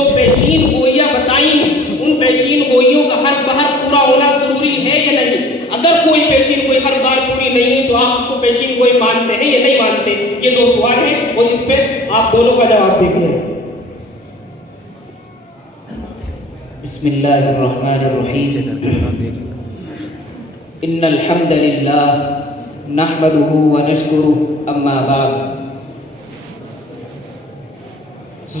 جو پیشین گوئیاں بتائی ہیں ان پیشین گوئیوں کا ہر بار پورا ہونا ضروری ہے یا نہیں؟ اگر کوئی پیشین گوئی ہر بار پوری نہیں ہے تو آپ اس کو پیشین گوئی مانتے ہیں یا نہیں مانتے؟ یہ دو سوال ہیں اور اس پہ آپ دونوں کا جواب دیکھیں۔ بسم اللہ الرحمن الرحیم ان الحمد للہ نحمده ونشکره اما بعد۔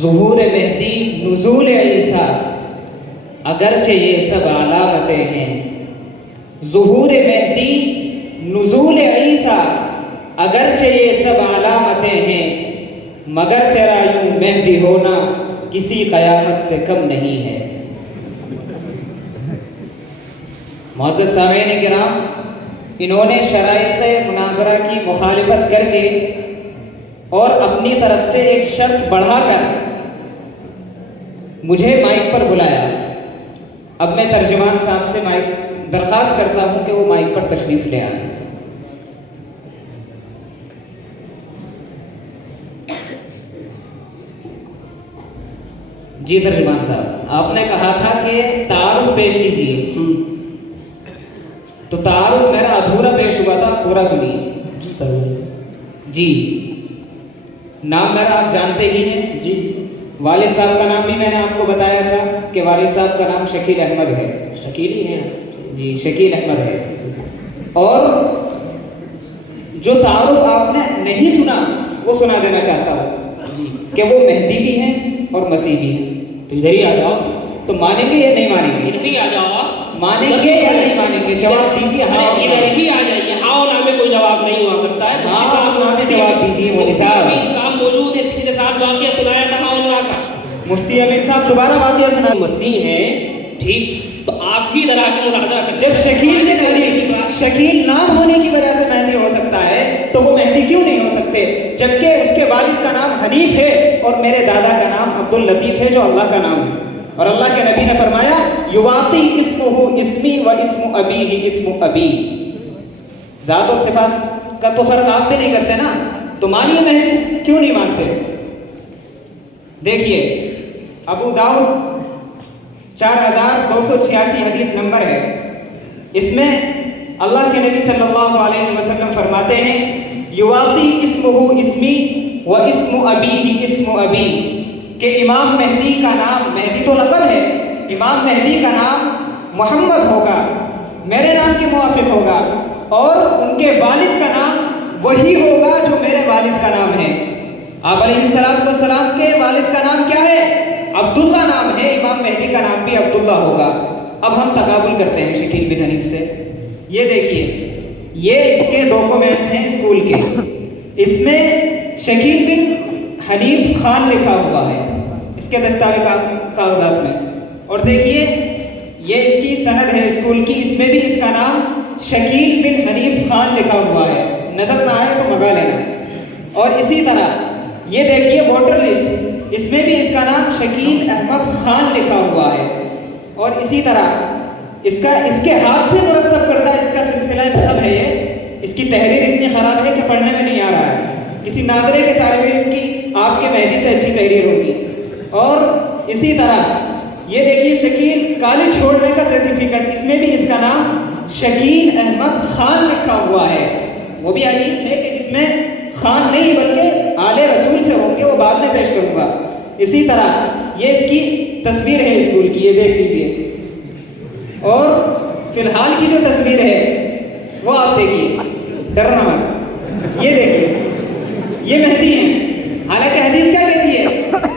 ظہور مہدی، نزول عیسیٰ، اگرچہ یہ سب علامتیں ہیں۔ ظہور مہدی، نزول عیسیٰ، اگرچہ یہ سب علامتیں ہیں، مگر تیرا یوں مہدی ہونا کسی قیامت سے کم نہیں ہے۔ معزز سامعین کرام، انہوں نے شرائط مناظرہ کی مخالفت کر کے اور اپنی طرف سے ایک شرط بڑھا کر مجھے مائک پر بلایا۔ اب میں ترجمان صاحب سے درخواست کرتا ہوں کہ وہ مائک پر تشریف لے آئیں۔ جی ترجمان صاحب، آپ نے کہا تھا کہ تعارف پیش کیجیے، تو تعارف میرا ادھورا پیش ہوا تھا، پورا سنیے۔ جی، نام میرا آپ جانتے ہی ہیں۔ جی، والد صاحب کا نام بھی میں نے آپ کو بتایا تھا کہ والد صاحب کا نام شکیل احمد ہے۔ شکیل ہی ہیں؟ جی، شکیل احمد ہے۔ اور جو تعارف آپ نے نہیں سنا وہ سنا دینا چاہتا ہوں کہ وہ مہدی بھی ہیں اور مسیح بھی ہیں۔ تو ادھر ہی آ جاؤ۔ تو مانیں گے یا نہیں مانیں گے؟ ادھر ہی آ جاؤ۔ مانیں گے یا نہیں مانیں گے؟ جواب دیجیے۔ ہاں ادھر بھی آ جائیے۔ ہاں نام میں کوئی جواب نہیں ہوا کرتا ہے۔ ہاں نام میں جواب دیجیے۔ مفتی صاحب موجود ہے، پچھلے سال واقعہ سنایا تھا ہاں اللہ کا۔ مفتی امین صاحب دوبارہ واقعہ سنا۔ مسیح ہے، ٹھیک، تو آپ بھی ذرا کے ملاحظہ کریں۔ جب شکیل نے شکیل نام ہونے کی وجہ سے مہدی ہو سکتا ہے تو وہ مہدی کیوں نہیں ہو سکتے؟ جبکہ اس کے والد کا نام حنیف ہے اور میرے دادا کا نام عبد اللطیف ہے جو اللہ کا نام ہے۔ اور اللہ کے نبی نے فرمایا یواقی اسمہ اسمی و اسم ابیہ اسم ابی۔ ذات اور صفات کا تو فرق آپ بھی نہیں کرتے نا، تو مانیے مہدی، کیوں نہیں مانتے؟ دیکھیے ابو داؤد 4286 حدیث نمبر ہے، اس میں اللہ کے نبی صلی اللہ علیہ وسلم فرماتے ہیں یواقی اسمہ اسمی و اسم ابیہ اسم ابی، کہ امام مہدی کا نام، مہدی تو لقب ہے، امام مہدی کا نام محمد ہوگا، میرے نام کے موافق ہوگا، اور ان کے والد کا نام وہی ہوگا جو میرے والد کا نام ہے۔ آپ علیہ السلام کے والد کا نام کیا ہے؟ عبداللہ نام ہے، امام مہدی کا نام بھی عبداللہ ہوگا۔ اب ہم تقابل کرتے ہیں شکیل بن حنیف سے۔ یہ دیکھیے، یہ اس کے ڈاکومنٹس ہیں اسکول کے، اس میں شکیل بن حنیف خان لکھا ہوا ہے اس کے دستاویز کاغذات میں، اور دیکھیے یہ اس کی سند ہے اسکول کی، اس میں بھی اس کا نام شکیل بن حنیف خان لکھا ہوا ہے، نظر نہ آئے تو منگا لینا۔ اور اسی طرح یہ دیکھیے ووٹر لسٹ، اس میں بھی اس کا نام شکیل احمد خان لکھا ہوا ہے۔ اور اسی طرح اس کے ہاتھ سے مرتب کردہ اس کا سلسلہ نسب ہے، یہ اس کی تحریر اتنی خراب ہے کہ پڑھنے میں نہیں آ رہا ہے، کسی ناظرے کے طالب علم کی آپ کے مہدی سے اچھی تحریر ہوگی۔ اور اسی طرح یہ دیکھیے شکیل کالج چھوڑنے کا سرٹیفکیٹ، اس میں بھی اس کا نام شکیل احمد خان لکھا ہوا ہے، وہ بھی حدیث ہے کہ جس میں خان نہیں بلکہ آل رسول سے ہوں گے، وہ بعد میں پیش کروں گا۔ اسی طرح یہ اس کی تصویر ہے اسکول کی، یہ دیکھ لیجیے۔ اور فی الحال کی جو تصویر ہے وہ آپ دیکھیے، ڈرنا مت، یہ دیکھیے، یہ مہدی ہیں۔ حالانکہ حدیث کیا کہتی ہے؟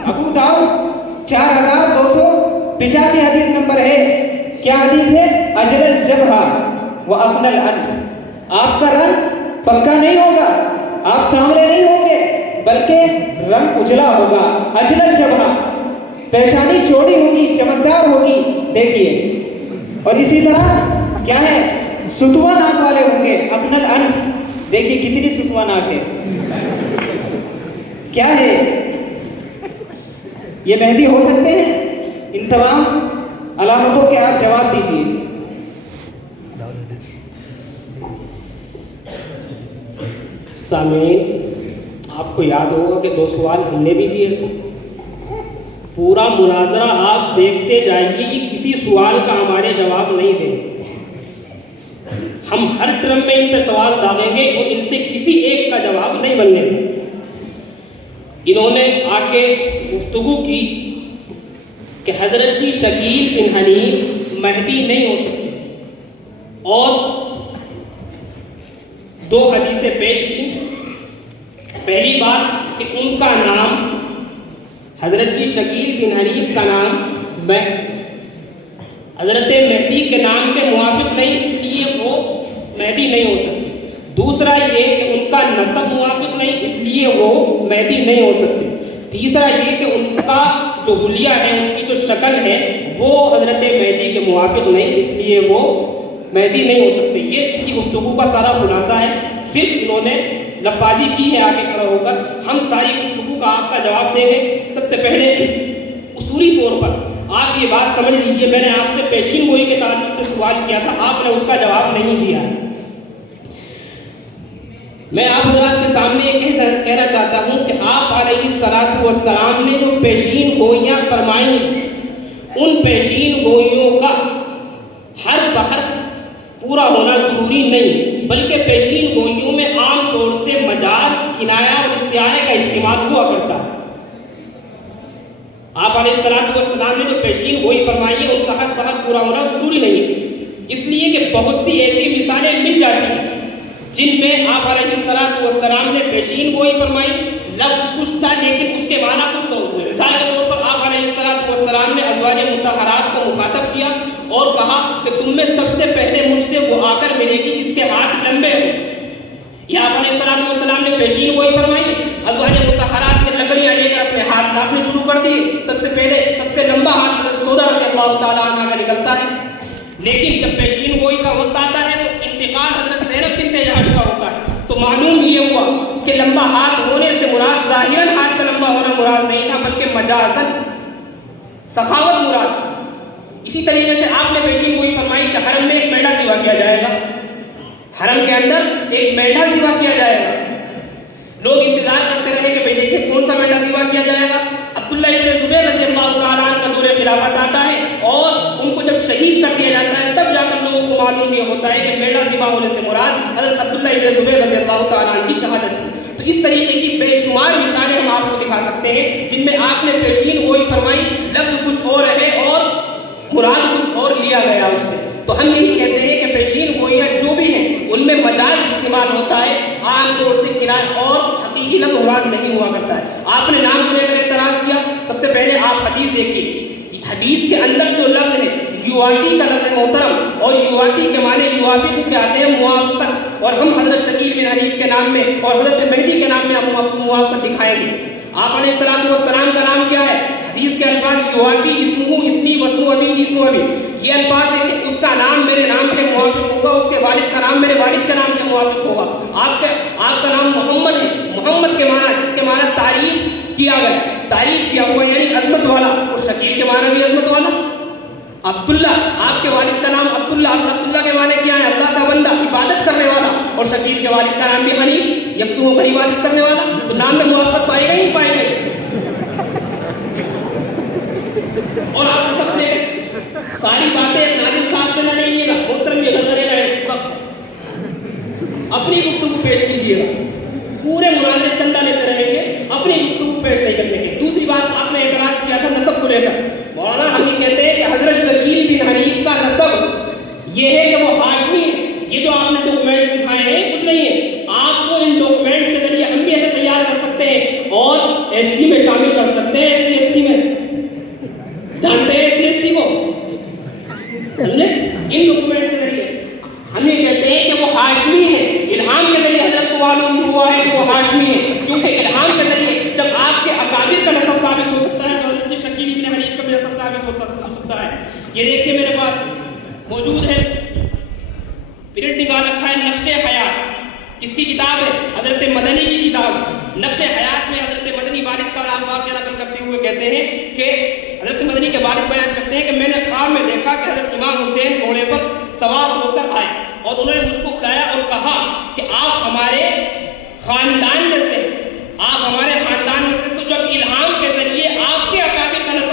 ابو داؤد 4285 حدیث نمبر ہے، کیا حدیث ہے؟ اجل الجبہہ و اقن الانف، آپ کا رنگ پکا نہیں ہوگا، آپ سامنے نہیں ہوں گے، بلکہ رنگ اجلا ہوگا۔ اجل الجبہہ، پیشانی چوڑی ہوگی، چمکدار ہوگی، دیکھیے۔ اور اسی طرح کیا ہے؟ ستوا ناک والے ہوں گے، اقن الانف، دیکھیے کتنی ستوا ناک ہے، کیا ہے؟ یہ مہدی ہو سکتے ہیں؟ ان تمام علامتوں کے آپ جواب دیجیے۔ سامعین، آپ کو یاد ہوگا کہ 2 سوال ہم نے بھی کیے، پورا مناظرہ آپ دیکھتے جائیے کہ کسی سوال کا ہمارے جواب نہیں دیں گے. ہم ہر ٹرم میں ان پہ سوال ڈالیں گے اور ان سے کسی ایک کا جواب نہیں بننے دیں گے. انہوں نے آ کے گفتگو کی کہ حضرت جی شکیل بن حنیف مہدی نہیں ہو سکتے، اور 2 حدیثیں پیش کی. پہلی بات کہ ان کا نام، حضرت جی شکیل بن حنیف کا نام حضرت مہدی کے نام کے موافق نہیں، اس لیے وہ مہدی نہیں ہو سکتے. دوسرا یہ کہ ان کا نسب موافق نہیں، اس لیے وہ مہدی نہیں ہو سکتے. تیسرا یہ کہ ان کا جو حلیہ ہے، ان کی جو شکل ہے، وہ حضرت مہدی کے موافق نہیں، اس لیے وہ مہدی نہیں ہو سکتے. یہ ان کی گفتگو کا سارا خلاصہ ہے. صرف انہوں نے لفاظی کی ہے آگے کھڑا ہو کر. ہم ساری گفتگو کا آپ کا جواب دیں گے. سب سے پہلے اصولی طور پر آپ یہ بات سمجھ لیجئے، میں نے آپ سے پیشین گوئی کے تعلق سے سوال کیا تھا، آپ نے اس کا جواب نہیں دیا. میں آپ حضرات کے سامنے یہ کہنا چاہتا ہوں کہ آپ علیہ الصلوۃ والسلام نے جو پیشین گوئیاں فرمائی، ان پیشین گوئیوں کا ہر بحر پورا ہونا ضروری نہیں، بلکہ پیشین گوئیوں میں عام طور سے مجاز، کنایہ اور استعارے کا استعمال ہوا کرتا ہے. آپ علیہ الصلوۃ والسلام نے جو پیشین گوئی فرمائی ہے، ان کا ہر بحر پورا ہونا ضروری نہیں ہے، اس لیے کہ بہت سی ایسی مثالیں مل جاتی ہیں جن میں آپ علیہ الصلوۃ والسلام نے پیشین گوئی فرمائی، لفظ کچھ تھا لیکن اس کے معنی کچھ اور ہوئے. مثال کے طور پر آپ علیہ الصلوۃ والسلام نے ازواج مطہرات کو مخاطب کیا اور کہا کہ تم میں سب سے پہلے مجھ سے وہ آ کر ملے گی جس کے ہاتھ لمبے ہوں. یہ آپ علیہ الصلوۃ والسلام نے پیشین گوئی فرمائی. ازواج مطہرات نے لکڑیاں لے کر اپنے ہاتھ ناپنے شروع کر دی. سب سے پہلے سب سے لمبا ہاتھ حضرت سودا رضی اللہ تعالیٰ عنہ کا نکلتا ہے، لیکن جب پیشین گوئی کا وقت آتا ہے تو انتقال حضرت زینب بنت جحش کا ہوتا ہے. تو معلوم یہ ہوا کہ لمبا ہاتھ ہونے سے مراد ظاہراً ہاتھ کا لمبا ہونا مراد نہیں تھا، بلکہ مجازاً سخاوت مراد. اسی طریقے سے آپ نے پیشین گوئی فرمائی کہ حرم میں ایک میڑا ذبح کیا جائے گا، حرم کے اندر ایک میڑا ذبح کیا جائے گا. لوگ انتظار کرتے رہے کہ بھئی دیکھیں کون سا میڑا ذبح کیا جائے گا. عبداللہ ابن زبیر رضی اللہ تعالیٰ عنہ کا دور خلافت آتا ہے اور ان کو جب شہید کر دیا جاتا ہے، تب جا کر لوگوں کو معلوم یہ ہوتا ہے کہ میڑا ذبح ہونے سے مراد حضرت عبداللہ ابن زبیر رضی اللہ تعالیٰ عنہ کی شہادت تھی. تو اس طریقے کی بے شمار مثالیں ہم آپ کو دکھا سکتے ہیں جن میں آپ نے پیشین گوئی فرمائی، لفظ کچھ اور ہے اور مراد کچھ اور لیا گیا اس سے. تو ہم یہی کہتے ہیں کہ پیشین گوئیاں جو بھی ہیں ان میں مجاز استعمال ہوتا ہے، عام طور سے کنایہ اور حقیقی لفظ مراد نہیں ہوا کرتا ہے. آپ نے نام کو لے کر اعتراض کیا. سب سے پہلے آپ حدیث دیکھیے، حدیث کے اندر جو لفظ ہے یواتی کا لفظ محترم، اور یواتی کے معنی یوافق سے آتے ہیں موافقت، اور ہم حضرت شکیل بن حنیف کے نام میں اور حضرت مہدی کے نام میں آپ کو موافقت دکھائیں گے. آپ علیہ الصلوۃ والسلام کا نام کیا ہے؟ حدیث کے الفاظ یواتی، اسمہ، اسمی، واسمہ ابی، اسمہ ابی. یہ الفاظ ہے کہ اس کا نام میرے نام کے موافق ہوگا، اس کے والد کا نام میرے والد کے نام کے موافق ہوگا. آپ کا نام محمد ہے، محمد کے معنی جس کے معنی تعریف کیا گیا، تعریف کیا ہوا یعنی عظمت والا، اور شکیل کے معنی بھی عظمت والا. عبداللہ، آپ کے والد کا نام عبداللہ، عبداللہ کے معنی کیا ہے؟ اللہ کا بندہ، عبادت کرنے والا. اور شکیل کے والد کا نام بھی حنیف، یکسو ہو کر عبادت کرنے والا. تو نام میں موافقت پائے گا ہی پائے گا. اور آپ سب سے ساری باتیں ناظم صاحب سے نہ لیں گا، محترم یہ نظر ہے اپنی گفتگو پیش کیجیے گا. پورے مناظرے چندہ لیتے رہیں گے، اپنی گفتگو پیش نہیں کرنے کے. دوسری بات آپ نے اعتراض کیا تھا نسب کو لے کر. مولانا ہم یہ کہتے ہیں کہ حضرت شکیل بن حنیف کا نسب یہ ہے کہ وہ ہاشمی ہے. یہ جو آپ نے ڈاکومنٹ دکھائے ہیں کچھ نہیں ہے. آپ کو ان ڈاکومنٹ کے ذریعے ہم بھی ایسے تیار کر سکتے ہیں اور ایس ٹی میں شامل کر سکتے ہیں. ایس سی ایس ٹی میں جانتے ہیں ایس سی ایس ٹی کو، ان ڈاکومنٹ کے ذریعے ہم یہ کہتے ہیں کہ وہ ہاشمی ہے. الہام کے ذریعے حضرت کو معلوم ہوا ہے کہ وہ ہاشمی ہے، کیونکہ الہام کے ذریعے جب آپ کے اکابر کا نسب ثابت ہو سکتا ہے تو حضرت شکیل بن حنیف کا بھی نسب ثابت ہو سکتا ہے. یہ دیکھیے میرے پاس موجود ہے، پرنٹ نکال رکھا ہے، نقش حیات. کس کی کتاب ہے؟ حضرت مدنی کی کتاب. نقش حیات میں حضرت مدنی والد کا واقعہ نقل کرتے ہوئے کہتے ہیں کہ حضرت مدنی کے والد بیان کرتے ہیں کہ میں نے خواب میں دیکھا کہ حضرت امام حسین گھوڑے پر سوار ہو کر آئے اور انہوں نے مجھ کو کھلایا اور کہا کہ آپ ہمارے خاندان میں سے، آپ ہمارے خاندان میں سے. تو جب الہام کے ذریعے آپ کے اکابر کا نسب